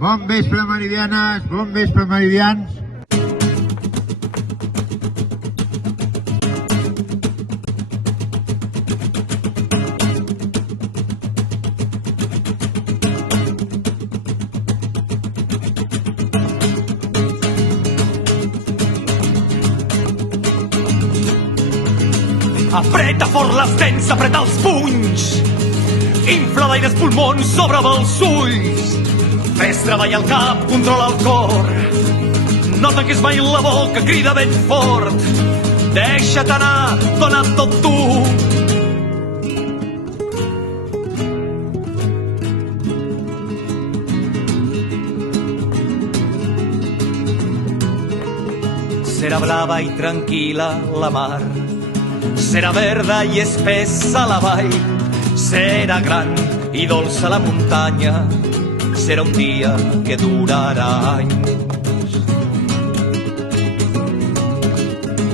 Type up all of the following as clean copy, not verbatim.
Bon vespre, meridianes, bon vespre, meridians. Apreta fort les dents, apreta els punys, infla d'aire els pulmons, s'obre els ulls. Fes treballar el cap, controla el cor, no tanquis mai la boca, crida ben fort. Deixa't anar, dona tot tu. Serà blava i tranquil·la la mar, serà verda i espessa la vall, serà gran i dolça la muntanya, serà un dia que durarà anys.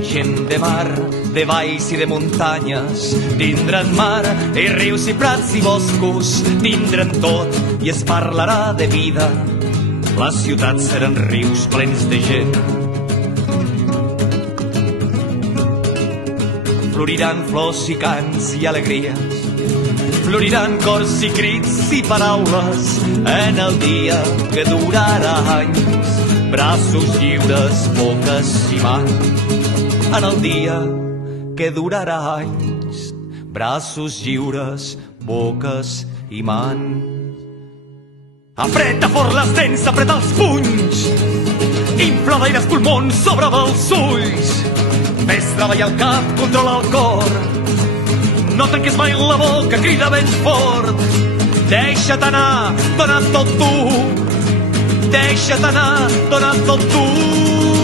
Gent de mar, de valls i de muntanyes, tindran mar i rius i prats i boscos, tindran tot i es parlarà de vida. Les ciutats seran rius plens de gent. Floriran flors i cants i alegries, floriran cors i crits i paraules en el dia que durarà anys. Braços lliures, boques i mans, en el dia que durarà anys. Braços lliures, boques i mans. Apreta fort les dents, apreta els punys, infla d'aire els pulmons, s'obre els ulls. Fes treballar el cap, controla el cor, no tanquis mai la boca, crida ben fort. Deixa't anar, dona tot tu. Deixa't anar, dona tot tu.